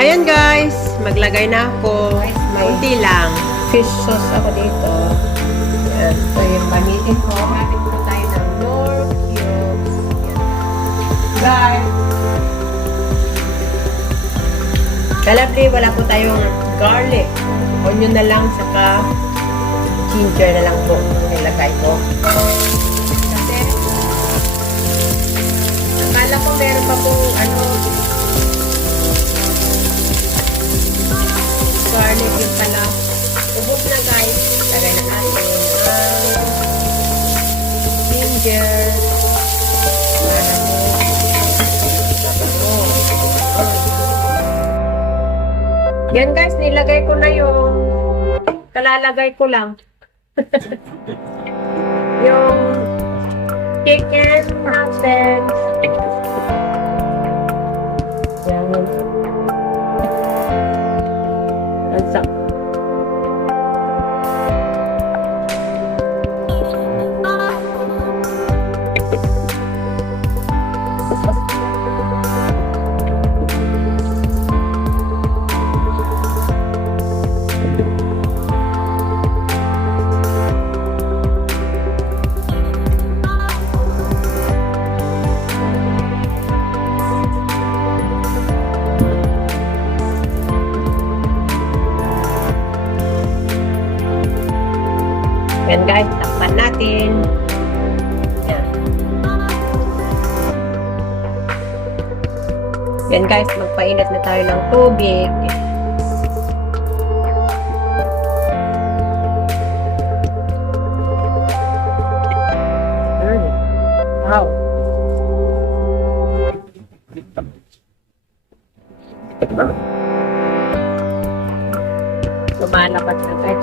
Ayan guys, maglagay na ako. Kunti lang. Fish sauce ako dito. Ayan. So yung gamitin ko, gamit ko tayo ng Knorr cubes. Ayan. Guys. Kalabri, wala po tayong garlic. Onion na lang, saka ginger na lang po nilagay ko. Kasi, akala ko meron pa po, garlic yung pala. Ubos na guys. Lagay na natin ang ginger. Para mo. Yan guys, nilagay ko na yung kalalagay ko lang. Yung chicken natin. Yan. Ansak. Yan guys, takpan natin. Yan. Yan guys, magpainit na tayo ng tubig. Wow. Lumalapat na guys.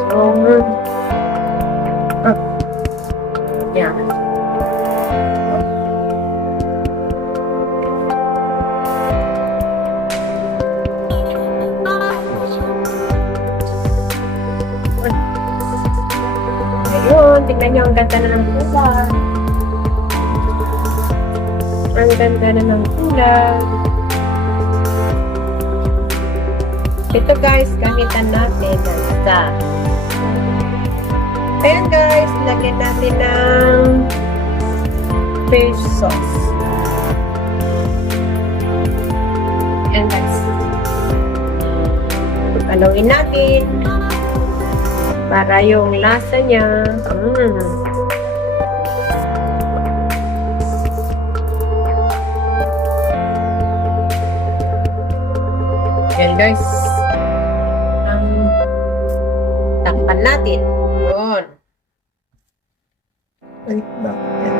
Yeah. Ayun, tingnan nyo, ang ganda na ng kulay. Ang ganda na ng kulay. Ito guys, gamitan natin ng isa. Ayan guys, lagyan natin ng fish sauce. Ayan guys. Haluin natin para yung lasa niya. Ayan guys. Takpan natin. Yun. Ay, bakit?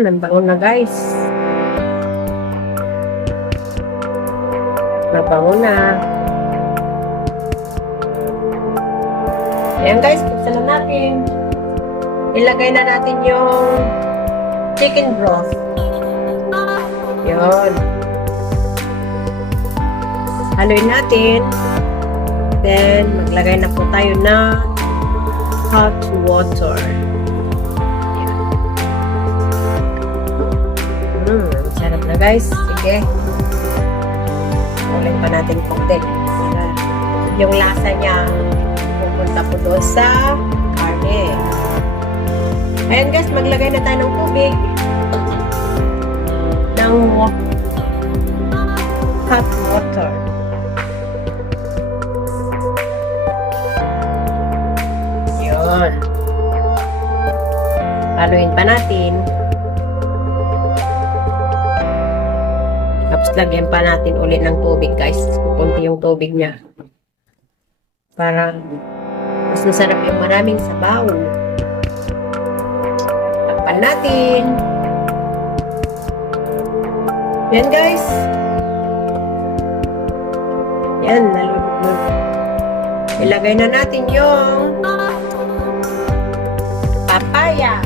Nabango na guys. Nabango na. Ayan guys, buksan na natin. Ilagay na natin yung chicken broth. Yun. Haluin natin. Then, maglagay na po tayo ng hot water. Sarap na guys. Sige. Ulit pa natin konti. Para yung lasa niya pupunta po doon sa karne. Ayan guys, maglagay na tayo ng tubig. ng hot water. Yun. Haluin pa natin. Tapos lagyan pa natin ulit ng tubig, guys. Kunti yung tubig niya. Para mas masarap yung maraming sabaw. Takpan natin. Yan, guys. Yan, nalulog. Ilagay na natin yung papaya.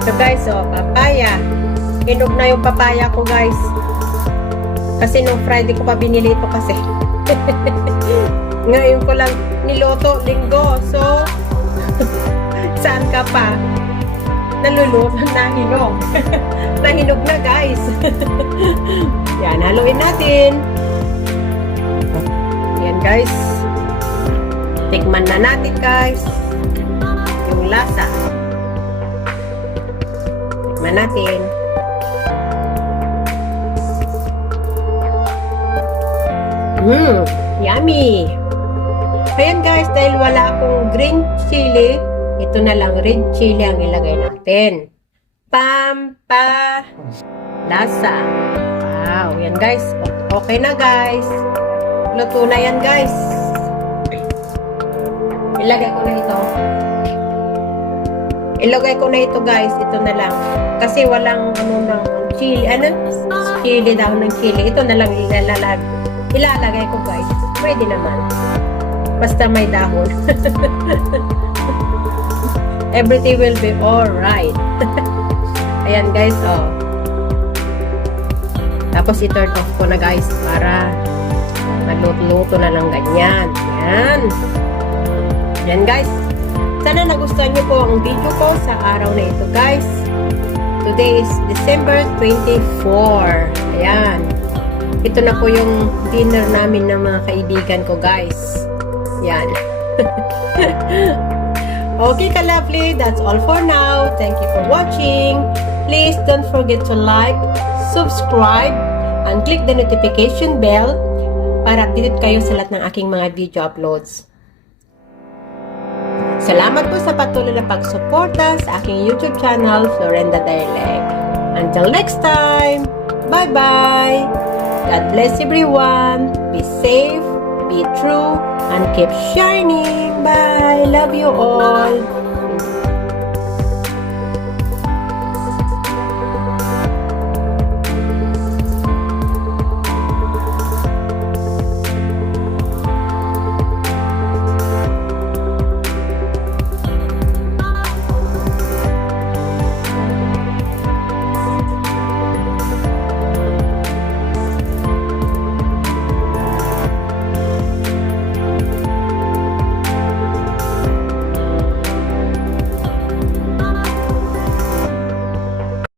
So, guys, papaya. Hinog na yung papaya ko, guys. Kasi nung Friday ko pa binili ito kasi. Ngayon ko lang niloto, linggo. So, saan ka pa? Nalulot, nahinog. Nahinog na, guys. Yan, haluin natin. Yan, guys. Tikman na natin, guys. Yung lasa. Tikman natin. Yummy! Ayan, guys, dahil wala akong green chili, ito na lang red chili ang ilagay natin. Lasa. Wow, yan, guys. Okay na, guys. Luto na yan, guys. Ilagay ko na ito. Ilagay ko na ito, guys. Ito na lang. Kasi walang ng chili. Chili daw ng chili. Ito na lang ilalagay ko, guys. Pwede naman. Basta may dahon. Everything will be alright. Ayan, guys, Tapos i-turn off ko na, guys, para maluto-luto na lang ganyan. Yan. Yan, guys. Sana nagustuhan nyo po ang video ko sa araw na ito, guys. Today is December 24. Ayan. Ito na po yung dinner namin ng mga kaibigan ko, guys. Yan. Okay, ka-lovely. That's all for now. Thank you for watching. Please don't forget to like, subscribe, and click the notification bell para updated kayo sa lahat ng aking mga video uploads. Salamat po sa patuloy na pagsuporta sa aking YouTube channel, Florenda Dialect. Until next time, bye-bye! God bless everyone. Be safe, be true, and keep shining. Bye. Love you all.